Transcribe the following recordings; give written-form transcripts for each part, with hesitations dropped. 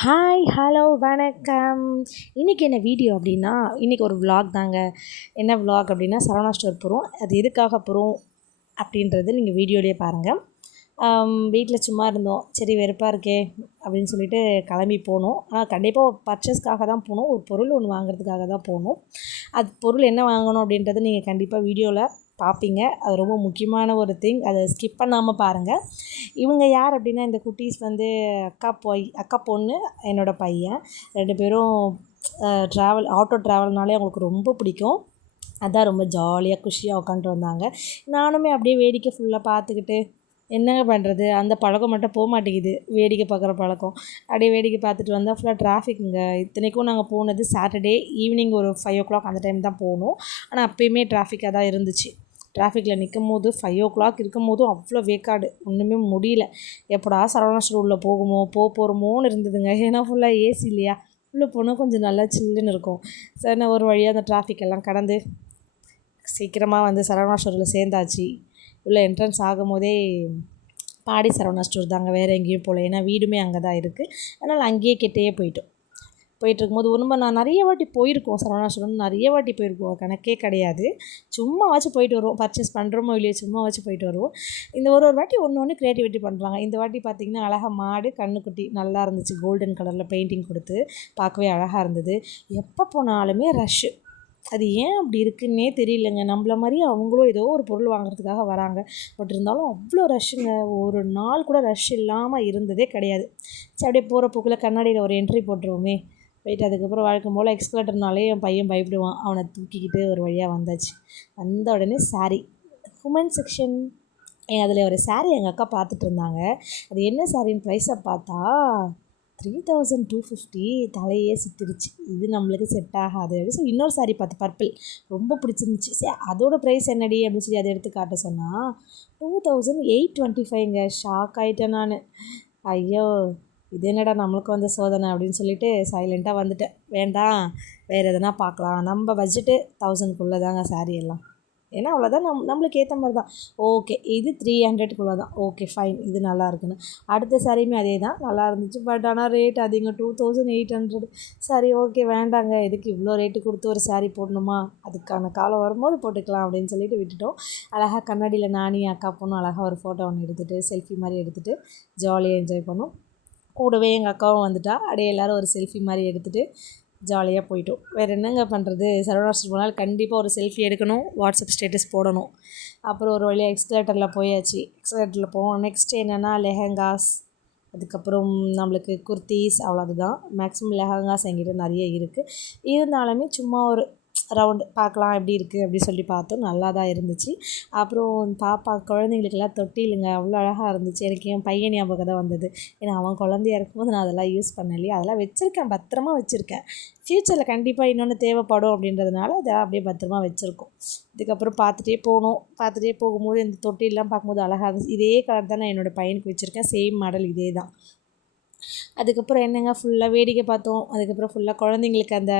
Hi hello வணக்கம். இன்றைக்கி என்ன வீடியோ அப்படின்னா, இன்றைக்கி ஒரு vlog தாங்க. என்ன vlog அப்படின்னா, சரவணா ஸ்டோர் போகிறோம். அது எதுக்காக போகிறோம் அப்படின்றது நீங்கள் வீடியோலேயே பாருங்கள். வீட்டில் சும்மா இருந்தோம், சரி வெறுப்பாக இருக்கே அப்படின்னு சொல்லிட்டு கிளம்பி போனோம். ஆனால் கண்டிப்பாக ஒரு பர்ச்சேஸ்க்காக தான் போனோம், ஒரு பொருள் ஒன்று வாங்குறதுக்காக தான் போனோம். அது பொருள் என்ன வாங்கணும் அப்படின்றத நீங்கள் கண்டிப்பாக வீடியோவில் பார்ப்பீங்க. அது ரொம்ப முக்கியமான ஒரு திங், அதை ஸ்கிப் பண்ணாமல் பாருங்கள். இவங்க யார் அப்படின்னா, இந்த குட்டீஸ் வந்து அக்கா பொண்ணு, என்னோடய பையன் 2 பேரும் ஆட்டோ ட்ராவல்னாலே அவங்களுக்கு ரொம்ப பிடிக்கும். அதான் ரொம்ப ஜாலியாக குஷியாக உட்காந்துட்டு வந்தாங்க. நானுமே அப்படியே வேடிக்கை ஃபுல்லாக பார்த்துக்கிட்டு, என்னங்க பண்ணுறது, அந்த பழக்கம் மட்டும் போக மாட்டேங்குது, வேடிக்கை பார்க்குற பழக்கம். அப்படியே வேடிக்கை பார்த்துட்டு வந்தால் ஃபுல்லாக டிராஃபிக்குங்க. இத்தனைக்கும் நாங்கள் போனது சாட்டர்டே ஈவினிங் ஒரு 5:00 அந்த டைம் தான் போனோம். ஆனால் அப்போயுமே டிராஃபிக்காக தான் இருந்துச்சு. டிராஃபிக்கில் நிற்கும் போது 5:00 இருக்கும் போதும் அவ்வளோ வேக்காடு, ஒன்றுமே முடியல. எப்படா சரவணா ஸ்டோர் உள்ள போகிறோமோன்னு இருந்ததுங்க. ஏன்னா ஃபுல்லாக ஏசி இல்லையா, உள்ளே போனால் கொஞ்சம் நல்லா சில்லுன்னு இருக்கும். சரி, நான் ஒரு வழியாக அந்த டிராஃபிக் எல்லாம் கடந்து சீக்கிரமாக வந்து சரவணா ஸ்டோரில் சேர்ந்தாச்சு. உள்ள என்ட்ரன்ஸ் ஆகும் போதே பாடி சரவணா ஸ்டோர் தாங்க, வேறு எங்கேயும் போகல. ஏன்னா வீடுமே அங்கே தான் இருக்குது. அதனால் அங்கேயே கிட்டேயே போயிட்டுருக்கும்போது நான் நிறைய வாட்டி போயிருக்கோம். சரவணா ஸ்டோர் நிறைய வாட்டி போயிருக்கோம், கணக்கே கிடையாது. சும்மாவாச்சும் போயிட்டு வருவோம், பர்ச்சேஸ் பண்ணுறோமோ இல்லையோ சும்மாவாச்சும் போயிட்டு வருவோம். இந்த ஒரு வாட்டி ஒன்று க்ரியேட்டிவிட்டி பண்ணுறாங்க. இந்த வாட்டி பார்த்திங்கன்னா அழகாக மாடு கண்ணுக்குட்டி நல்லா இருந்துச்சு, கோல்டன் கலரில் பெயிண்டிங் கொடுத்து பார்க்கவே அழகாக இருந்தது. எப்போ போனாலுமே ரஷ்ஷு. அது ஏன் அப்படி இருக்குன்னே தெரியலங்க. நம்மள மாதிரி அவங்களும் ஏதோ ஒரு பொருள் வாங்குறதுக்காக வராங்க. பட் இருந்தாலும் அவ்வளோ ரஷ்ஷுங்க. ஒரு நாள் கூட ரஷ் இல்லாமல் இருந்ததே கிடையாது. சரி, அப்படியே போகிற போக்கில் கண்ணாடியில் ஒரு என்ட்ரி போட்டுருவோமே போயிட்டு, அதுக்கப்புறம் வழக்கம் போல் எக்ஸ்கலேட்டர்னாலே என் பையன் பயப்படுவான், அவனை தூக்கிக்கிட்டு ஒரு வழியாக வந்தாச்சு. வந்த உடனே சாரீ, உமன் செக்ஷன். அதில் ஒரு சாரீ எங்கள் அக்கா பார்த்துட்டு இருந்தாங்க. அது என்ன சாரின்னு ப்ரைஸை பார்த்தா 3250. தலையே சுற்றிடுச்சு. இது நம்மளுக்கு செட் ஆகாது அப்படின்னு சொல்லி இன்னொரு சாரீ பார்த்து பர்பிள் ரொம்ப பிடிச்சிருந்துச்சு. சரி, அதோட ப்ரைஸ் என்னடி அப்படின்னு சொல்லி அதை எடுத்து காட்ட சொன்னால் 2825ங்க. ஷாக் ஆகிட்டேன் நான். ஐயோ, இது என்னடா நம்மளுக்கு வந்த சோதனை அப்படின்னு சொல்லிட்டு சைலண்ட்டாக வந்துட்டேன். வேண்டாம், வேறு எதனா பார்க்கலாம், நம்ம பட்ஜெட்டு 1000க்குள்ளே தாங்க சாரீ எல்லாம். ஏன்னா அவ்வளோதான், நம்மளுக்கு ஏற்ற மாதிரி தான். ஓகே, இது 300க்குள்ளே தான், ஓகே ஃபைன், இது நல்லா இருக்குன்னு. அடுத்த சாரியுமே அதே தான், நல்லா இருந்துச்சு. பட் ஆனால் ரேட் அதிகம், 2800. சரி ஓகே, வேண்டாங்க, எதுக்கு இவ்வளோ ரேட்டு கொடுத்து ஒரு சாரீ போடணுமா, அதுக்கான காலம் வரும்போது போட்டுக்கலாம் அப்படின்னு சொல்லிட்டு விட்டுட்டோம். அழகாக கண்ணாடியில் நானே அக்கா பொண்ணும் அழகாக ஒரு ஃபோட்டோ ஒன்று எடுத்துகிட்டு செல்ஃபி மாதிரி எடுத்துகிட்டு ஜாலியாக என்ஜாய் பண்ணோம். கூடவே எங்கள் அக்காவும் வந்துட்டா. அப்படியே எல்லோரும் ஒரு செல்ஃபி மாதிரி எடுத்துகிட்டு ஜாலியாக போயிட்டோம். வேறு என்னங்க பண்ணுறது, சரவணா ஸ்டோர் போனால் கண்டிப்பாக ஒரு செல்ஃபி எடுக்கணும், வாட்ஸ்அப் ஸ்டேட்டஸ் போடணும். அப்புறம் ஒரு வழியாக எக்ஸ்கலேட்டரில் போயாச்சு. எக்ஸ்கலேட்டரில் போவோம். நெக்ஸ்ட்டு என்னென்னா லெஹங்காஸ், அதுக்கப்புறம் நம்மளுக்கு குர்த்தீஸ், அவ்வளோ அதுதான். மேக்ஸிமம் லெஹங்காஸ் எங்கிட்ட நிறைய இருக்குது. இருந்தாலுமே சும்மா ஒரு ரவுண்டு பார்க்கலாம் எப்படி இருக்குது அப்படி சொல்லி பார்த்தோம். நல்லா தான் இருந்துச்சு. அப்புறம் பாப்பா குழந்தைங்களுக்கெல்லாம் தொட்டிலுங்க, அவ்வளோ அழகாக இருந்துச்சு. எனக்கு என் பையன் ஞாபகம் தான் வந்தது. ஏன்னா அவன் குழந்தையா இருக்கும்போது நான் அதெல்லாம் யூஸ் பண்ணலையே, அதெல்லாம் வச்சுருக்கேன், பத்திரமா வச்சுருக்கேன். ஃப்யூச்சரில் கண்டிப்பாக இன்னொன்று தேவைப்படும் அப்படின்றதுனால அதை அப்படியே பத்திரமா வச்சுருக்கோம். இதுக்கப்புறம் பார்த்துட்டே போகும்போது இந்த தொட்டிலெலாம் பார்க்கும்போது அழகாக இருந்துச்சு. இதே கலர் தான் நான் என்னோடய பையனுக்கு வச்சுருக்கேன், சேம் மாடல் இதே தான். அதுக்கப்புறம் என்னங்க, ஃபுல்லாக வேடிக்கை பார்த்தோம். அதுக்கப்புறம் ஃபுல்லாக குழந்தைங்களுக்கு அந்த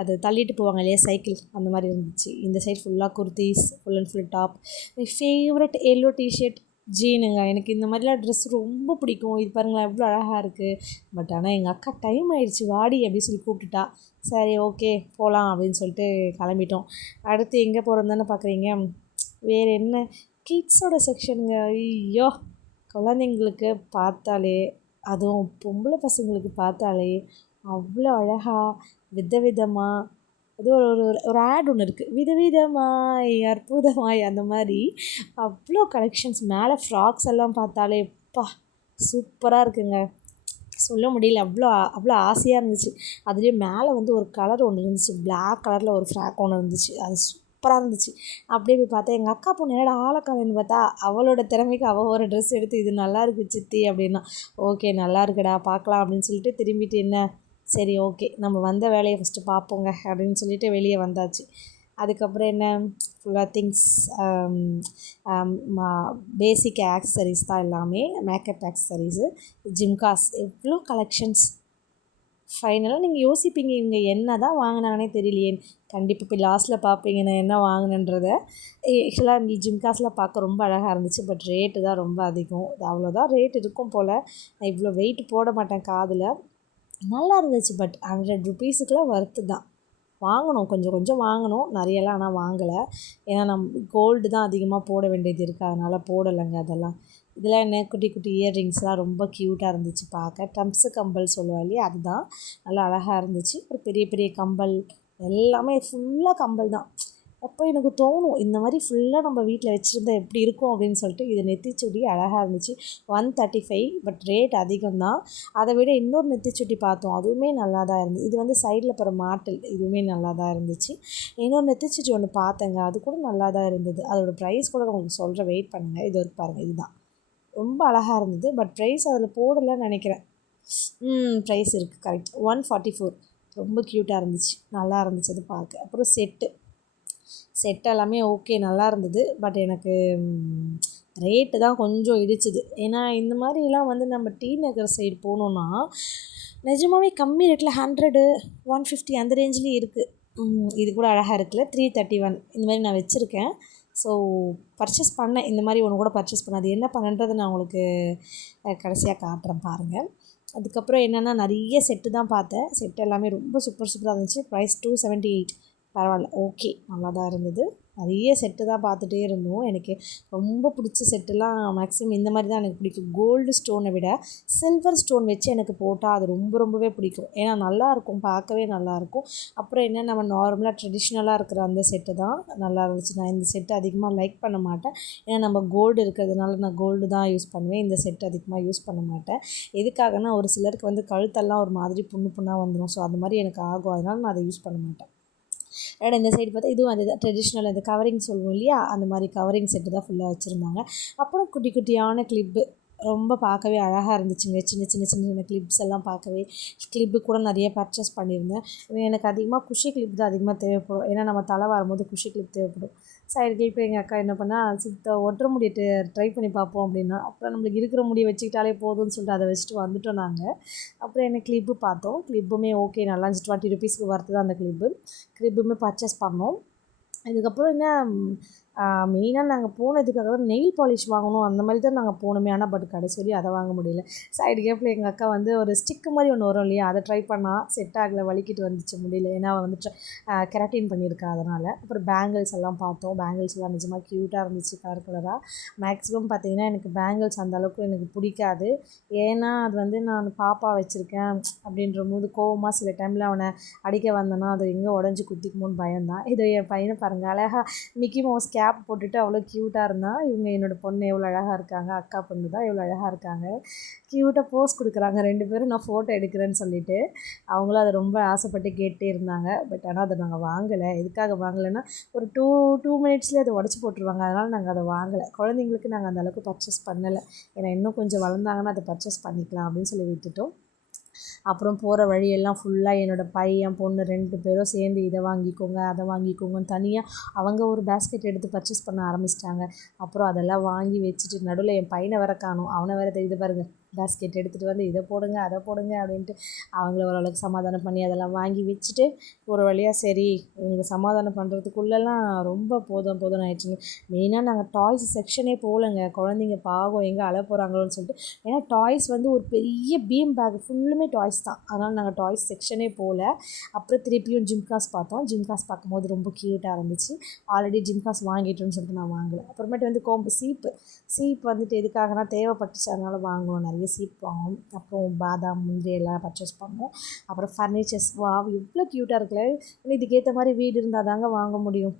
அது தள்ளிட்டு போவாங்க இல்லையா, சைக்கிள், அந்த மாதிரி இருந்துச்சு. இந்த சைட் ஃபுல்லாக kurtis, full and full top. My favourite yellow T-shirt, ஜீனுங்க. எனக்கு இந்த மாதிரிலாம் ட்ரெஸ் ரொம்ப பிடிக்கும். இது பாருங்களேன் எவ்வளோ அழகாக இருக்குது. பட் ஆனால் எங்கள் அக்கா டைம் ஆகிடுச்சு வாடி அப்படின்னு சொல்லி கூப்பிட்டுட்டா. சரி ஓகே போகலாம் அப்படின்னு சொல்லிட்டு கிளம்பிட்டோம். அடுத்து எங்கே போகிறோம் தானே பார்க்குறீங்க. வேறு என்ன, கிட்ஸோட செக்ஷனுங்க. ஐயோ, குழந்தைங்களுக்கு பார்த்தாலே, அதுவும் பொம்பளை பசங்களுக்கு பார்த்தாலே அவ்வளோ அழகாக விதவிதமாக. அது ஒரு ஒரு ஒரு ஆட் ஒன்று இருக்குது, விதவிதமாய் அற்புதமாய், அந்த மாதிரி அவ்வளோ கலெக்ஷன்ஸ். மேலே ஃப்ராக்ஸ் எல்லாம் பார்த்தாலே அப்பா சூப்பராக இருக்குங்க, சொல்ல முடியல. அவ்வளோ அவ்வளோ ஆசையாக இருந்துச்சு. அதுலேயும் மேலே வந்து ஒரு கலர் ஒன்று இருந்துச்சு, பிளாக் கலரில் ஒரு ஃப்ராக் ஒன்று இருந்துச்சு, அது சூப்பராக இருந்துச்சு. அப்படியே போய் பார்த்தா எங்கள் அக்கா பொண்ணு என்னடா ஆளக்காலன்னு பார்த்தா, அவளோட திறமைக்கு அவள் ஒரு ட்ரெஸ் எடுத்து இது நல்லா இருக்குது சித்தி அப்படின்னா. ஓகே நல்லா இருக்குடா பார்க்கலாம் அப்படின்னு சொல்லிட்டு திரும்பிட்டு, என்ன சரி ஓகே நம்ம வந்த வேலையை ஃபஸ்ட்டு பார்ப்போங்க அப்படின்னு சொல்லிட்டு வெளியே வந்தாச்சு. அதுக்கப்புறம் என்ன, ஃபுல்லாக திங்ஸ், பேசிக் ஆக்சசரிஸ் தான் எல்லாமே, மேக்கப் ஆக்சசரிஸு, ஜிம்காஸ், எவ்வளோ கலெக்ஷன்ஸ். ஃபைனலாக நீங்கள் யோசிப்பீங்க இவங்க என்ன தான் வாங்கினாங்கன்னே தெரியலையே. கண்டிப்பாக போய் லாஸ்ட்டில் பார்ப்பீங்க நான் என்ன வாங்கினேன்றதை. ஆக்சுவலாக இந்த ஜிம்காஸில் பார்க்க ரொம்ப அழகாக இருந்துச்சு. பட் ரேட்டு தான் ரொம்ப அதிகம். அது அவ்வளோதான் ரேட் இருக்கும் போல். நான் இவ்வளோ வெயிட் போட மாட்டேன் காதில். நல்லா இருந்துச்சு. பட் 100 ருபீஸுக்குலாம் ஒர்த்து தான். வாங்கணும், கொஞ்சம் கொஞ்சம் வாங்கணும், நிறையலாம் ஆனால் வாங்கலை. ஏன்னா கோல்டு தான் அதிகமாக போட வேண்டியது இருக்குது, அதனால் போடலைங்க அதெல்லாம். இதெல்லாம் என்ன குட்டி குட்டி இயர்ரிங்ஸ்லாம் ரொம்ப க்யூட்டாக இருந்துச்சு பார்க்க. டம்ஸு கம்பல் சொல்லுவா இல்லையா, அதுதான் நல்லா அழகாக இருந்துச்சு. ஒரு பெரிய பெரிய கம்பல் எல்லாமே ஃபுல்லாக கம்பல் தான். அப்போ எனக்கு தோணும் இந்த மாதிரி ஃபுல்லாக நம்ம வீட்டில் வச்சுருந்தா எப்படி இருக்கும் அப்படின்னு சொல்லிட்டு. இது நெத்திச்சுடி அழகாக இருந்துச்சு. 135 பட் ரேட் அதிகம் தான். அதை விட இன்னொரு நெத்திச்சுடி பார்த்தோம், அதுவுமே நல்லா தான் இருந்துச்சு. இது வந்து சைடில் போகிற மாட்டல், இதுவுமே நல்லா தான் இருந்துச்சு. இன்னொரு நெத்திச்சுடி ஒன்று பார்த்தேங்க, அது கூட நல்லா தான் இருந்தது. அதோடய ப்ரைஸ் கூட உங்களுக்கு சொல்கிறேன், வெயிட் பண்ணுங்கள். இது ஒரு பாருங்கள், இதுதான் ரொம்ப அழகாக இருந்தது. பட் ப்ரைஸ் அதில் போடலைன்னு நினைக்கிறேன். ப்ரைஸ் இருக்குது கரெக்ட், 144. ரொம்ப க்யூட்டாக இருந்துச்சு, நல்லா இருந்துச்சு அது பார்க்க. அப்புறம் செட் எல்லாமே ஓகே, நல்லா இருந்தது. பட் எனக்கு ரேட்டு தான் கொஞ்சம் இடிச்சுது. ஏன்னா இந்த மாதிரிலாம் வந்து நம்ம டி நகர் சைடு போனோன்னா நிஜமாகவே கம்மி ரேட்டில் 100, 150 அந்த ரேஞ்சிலையும் இருக்குது. இது கூட அழகாக இருக்குல்ல, 331 இந்த மாதிரி நான் வச்சுருக்கேன். ஸோ பர்ச்சேஸ் பண்ணேன், இந்த மாதிரி ஒன்று கூட பர்ச்சேஸ் பண்ணேன். அது என்ன பண்ணுன்றது நான் உங்களுக்கு கடைசியாக காட்டுறேன் பாருங்கள். அதுக்கப்புறம் என்னென்னா நிறைய செட்டு தான் பார்த்தேன். செட்டு எல்லாமே ரொம்ப சூப்பராக இருந்துச்சு. ப்ரைஸ் 278. பரவாயில்ல, ஓகே, நல்லா தான் இருந்தது. நிறைய செட்டு தான் பார்த்துட்டே இருந்தோம். எனக்கு ரொம்ப பிடிச்ச செட்டுலாம் மேக்ஸிமம் இந்த மாதிரி தான் எனக்கு பிடிக்கும். கோல்டு ஸ்டோனை விட சில்வர் ஸ்டோன் வச்சு எனக்கு போட்டால் அது ரொம்பவே பிடிக்கும். ஏன்னா நல்லாயிருக்கும், பார்க்கவே நல்லாயிருக்கும். அப்புறம் என்ன, நம்ம நார்மலாக ட்ரெடிஷ்னலாக இருக்கிற அந்த செட்டு தான் நல்லா இருந்துச்சு. நான் இந்த செட்டு அதிகமாக லைக் பண்ண மாட்டேன். ஏன்னா நம்ம கோல்டு இருக்கிறதுனால நான் கோல்டு தான் யூஸ் பண்ணுவேன். இந்த செட்டு அதிகமாக யூஸ் பண்ண மாட்டேன். எதுக்காகனா ஒரு சிலருக்கு வந்து கழுத்தெல்லாம் ஒரு மாதிரி புண்ணாக வந்துடும். ஸோ அந்த மாதிரி எனக்கு ஆகும், அதனால் நான் அதை யூஸ் பண்ண மாட்டேன். ஏன்னா இந்த சைடு பார்த்தா இதுவும் அது தான் ட்ரெடிஷ்னல், அந்த கவரிங் சொல்லுவோம் இல்லையா, அந்த மாதிரி கவரிங் செட்டு தான் ஃபுல்லாக வச்சுருந்தாங்க. அப்புறம் குட்டி குட்டியான கிளிப்பு ரொம்ப பார்க்கவே அழகாக இருந்துச்சுங்க. சின்ன சின்ன சின்ன சின்ன கிளிப்ஸ் எல்லாம் பார்க்கவே. கிளிப்பு கூட நிறைய பர்ச்சேஸ் பண்ணியிருந்தேன். எனக்கு அதிகமாக குஷி கிளிப் தான் அதிகமாக தேவைப்படும். ஏன்னா நம்ம தலை வரும்போது குஷி கிளிப் தேவைப்படும். சைடு கிளிப் எங்கள் அக்கா என்ன பண்ணால், ஒட்டுற முடியை ட்ரை பண்ணி பார்ப்போம் அப்படின்னா. அப்புறம் நம்மளுக்கு இருக்கிற முடியை வச்சுக்கிட்டாலே போதும்னு சொல்லிட்டு அதை வச்சுட்டு வந்துட்டோம் நாங்கள். அப்புறம் என்ன கிளிப்பு பார்த்தோம். கிளிப்புமே ஓகே, நல்லா இருந்துச்சு. 20 ருபீஸ்க்கு வரது தான் அந்த கிளிப்புமே பர்ச்சேஸ் பண்ணோம். இதுக்கப்புறம் என்ன, மெயினாக நாங்கள் போனதுக்காக நெயில் பாலிஷ் வாங்கணும் அந்த மாதிரி தான் நாங்கள் போனோமே. ஆனால் பட் கடைசி வரையும் அதை வாங்க முடியல. சைடு கேப்பில் எங்கள் அக்கா வந்து ஒரு ஸ்டிக்கு மாதிரி ஒன்று வரும் இல்லையா, அதை ட்ரை பண்ணால் செட் ஆகலை, வலிக்கிட்டு வந்துச்சு முடியல. ஏன்னா அவள் வந்து கெராட்டின் பண்ணியிருக்கா அதனால். அப்புறம் பேங்கிள்ஸ் எல்லாம் பார்த்தோம். பேங்கிள்ஸ் எல்லாம் நிஜமாக க்யூட்டாக இருந்துச்சு, கலர் கலராக. மேக்ஸிமம் பார்த்திங்கன்னா எனக்கு பேங்கிள்ஸ் அந்தளவுக்கு எனக்கு பிடிக்காது. ஏன்னா அது வந்து நான் பாப்பா வச்சுருக்கேன் அப்படின்ற போது கோவமாக சில டைமில் அவனை அடிக்க வந்தேன்னா அது எங்கே உடஞ்சி குத்திக்குமோன்னு பயந்தான். இதை என் பையனை பாருங்கள், அழகாக மிக்கி மவுஸ் கேப் போட்டுட்டு அவ்வளோ க்யூட்டாக இருந்தான். இவங்க என்னோடய பொண்ணு எவ்வளோ அழகாக இருக்காங்க, அக்கா பொண்ணு தான் எவ்வளோ அழகாக இருக்காங்க. க்யூட்டாக போஸ் கொடுக்குறாங்க 2 பேரும், நான் ஃபோட்டோ எடுக்கிறேன்னு சொல்லிவிட்டு. அவங்களும் அதை ரொம்ப ஆசைப்பட்டு கேட்டே இருந்தாங்க. பட் ஆனால் அதை நாங்கள் வாங்கலை. எதுக்காக வாங்கலைன்னா, ஒரு டூ மினிட்ஸ்லேயே அதை உடச்சி போட்டுருவாங்க. அதனால் நாங்கள் அதை வாங்கலை. குழந்தைங்களுக்கு நாங்கள் அந்தளவுக்கு பர்ச்சேஸ் பண்ணலை. ஏன்னா இன்னும் கொஞ்சம் வளர்ந்தாங்கன்னா அதை பர்ச்சேஸ் பண்ணிக்கலாம் அப்படின்னு சொல்லி விட்டுட்டோம். அப்புறம் போகிற வழியெல்லாம் ஃபுல்லாக என்னோடய பையன் பொண்ணு 2 பேரும் சேர்ந்து இதை வாங்கிக்கோங்க அதை வாங்கிக்கோங்கன்னு தனியாக அவங்க ஒரு பேஸ்கெட் எடுத்து பர்ச்சேஸ் பண்ண ஆரம்பிச்சிட்டாங்க. அப்புறம் அதெல்லாம் வாங்கி வச்சுட்டு நடுவில் என் பையனை வேற காணும். அவனை வேற இது பாருங்கள், பேஸ்கெட் எடுத்துகிட்டு வந்து இதை போடுங்க அதை போடுங்க அப்படின்ட்டு அவங்கள ஓரளவுக்கு சமாதானம் பண்ணி அதெல்லாம் வாங்கி வச்சுட்டு ஒரு வழியாக சரி இவங்க சமாதானம் பண்ணுறதுக்குள்ளெல்லாம் ரொம்ப போதும் ஆயிடுச்சுங்க. மெயினாக நாங்கள் டாய்ஸ் செக்ஷனே போகலைங்க. குழந்தைங்க பாவம் எங்கே அழ போகிறாங்களோன்னு சொல்லிட்டு. ஏன்னா டாய்ஸ் வந்து ஒரு பெரிய பீம் பேக் ஃபுல்லுமே டாய்ஸ் தான். அதனால் நாங்கள் டாய்ஸ் செக்ஷனே போகல. அப்புறம் திருப்பியும் ஜிம்காஸ் பார்த்தோம். ஜிம்காஸ் பார்க்கும்போது ரொம்ப க்யூட்டாக இருந்துச்சு. ஆல்ரெடி ஜிம்காஸ் வாங்கிட்டோன்னு சொல்லிட்டு நான் வாங்கலை. அப்புறமேட்டு வந்து சீப் வந்துட்டு எதுக்காகனா தேவைப்பட்டுச்சு, அதனால் வாங்குவோம். நிறைய சீப் வாங்குவோம். அப்புறம் பாதாம் முந்திரி எல்லாம் பர்ச்சேஸ் பண்ணுவோம். அப்புறம் ஃபர்னிச்சர்ஸ் எவ்வளோ க்யூட்டாக இருக்குல்ல. இதுக்கேற்ற மாதிரி வீடு இருந்தால் தாங்க வாங்க முடியும்.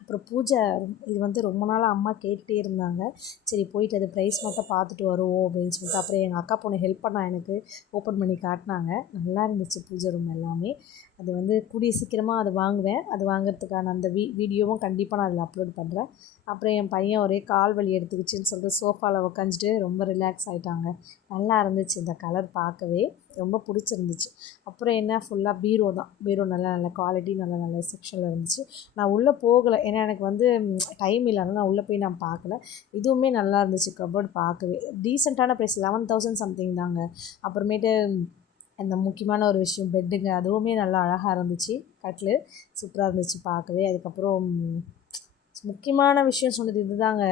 அப்புறம் பூஜை இது வந்து ரொம்ப நாளாக அம்மா கேட்டுகிட்டே இருந்தாங்க. சரி போயிட்டு அது ப்ரைஸ் மட்டும் பார்த்துட்டு வருவோம் அப்படின்னு சொல்லிட்டு. அப்புறம் எங்கள் அக்கா பொண்ணு ஹெல்ப் பண்ணா, எனக்கு ஓப்பன் பண்ணி காட்டினாங்க. நல்லா இருந்துச்சு பூஜை ரூம் எல்லாமே. அது வந்து கூடிய சீக்கிரமாக அது வாங்குவேன். அது வாங்குறதுக்கான அந்த வீடியோவும் கண்டிப்பாக நான் அதில் அப்லோட் பண்ணுறேன். அப்புறம் என் பையன் ஒரே கால் வலி எடுத்துக்கிச்சுன்னு சொல்லிட்டு சோஃபாவில் உக்காந்துட்டு ரொம்ப ரிலாக்ஸ் ஆகிட்டாங்க. நல்லா இருந்துச்சு இந்த கலர் பார்க்கவே, ரொம்ப பிடிச்சிருந்துச்சு. அப்புறம் என்ன, ஃபுல்லாக பீரோ நல்ல குவாலிட்டி நல்ல செக்ஷனில் இருந்துச்சு. நான் உள்ளே போகலை, ஏன்னா எனக்கு வந்து டைம் இல்லாமல் நான் உள்ளே போய் நான் பார்க்கல. இதுவுமே நல்லா இருந்துச்சு கபோர்டு பார்க்கவே. டீசெண்டான ப்ரைஸ் 11,000 சம்திங் தாங்க. அப்புறமேட்டு அந்த முக்கியமான ஒரு விஷயம் பெட்டுங்க, அதுவுமே நல்லா அழகாக இருந்துச்சு. கட்டில் சூப்பராக இருந்துச்சு பார்க்கவே. அதுக்கப்புறம் முக்கியமான விஷயம் சொன்னது இதுதாங்க,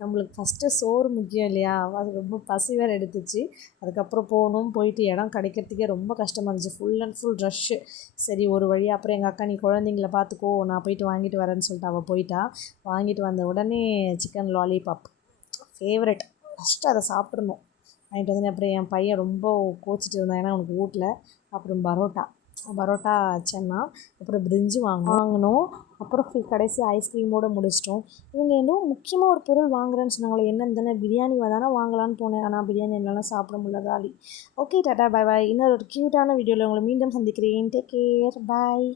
நம்மளுக்கு ஃபஸ்ட்டு சோறு முக்கியம் இல்லையா? அது ரொம்ப பசி வேறு எடுத்துச்சு. அதுக்கப்புறம் போயிட்டு இடம் கிடைக்கிறதுக்கே ரொம்ப கஷ்டமாக இருந்துச்சு. Full and full rush. சரி ஒரு வழியாக அப்புறம் எங்கள் அக்கா, நீ குழந்தைங்கள பார்த்துக்கோ, நான் போயிட்டு வாங்கிட்டு வரேன்னு சொல்லிட்டு அவள் போயிட்டா. வாங்கிட்டு வந்த உடனே சிக்கன் லாலிபாப் ஃபேவரெட், ஃபஸ்ட்டு அதை சாப்பிட்றணும். வாங்கிட்டு வந்து அப்புறம் என் பையன் ரொம்ப கோச்சிட்டு இருந்தான், ஏன்னா அவனுக்கு வீட்டில். அப்புறம் பரோட்டா சென்னா, அப்புறம் பிரிஞ்சு வாங்கினோம். அப்புறம் கடைசி ஐஸ்கிரீமோடு முடிச்சிட்டோம். இவங்க இன்னும் முக்கியமாக ஒரு பொருள் வாங்குறேன்னு சொன்னாங்களே, என்னன்னு தானே, பிரியாணி தானே வாங்கலான்னு போனேன். ஆனால் பிரியாணி என்னால் சாப்பிட முடியல, காலி. ஓகே டாட்டா பாய் பாய். இன்னொரு க்யூட்டான வீடியோவில் உங்களை மீண்டும் சந்திக்கிறேன். டேக் கேர், பாய்.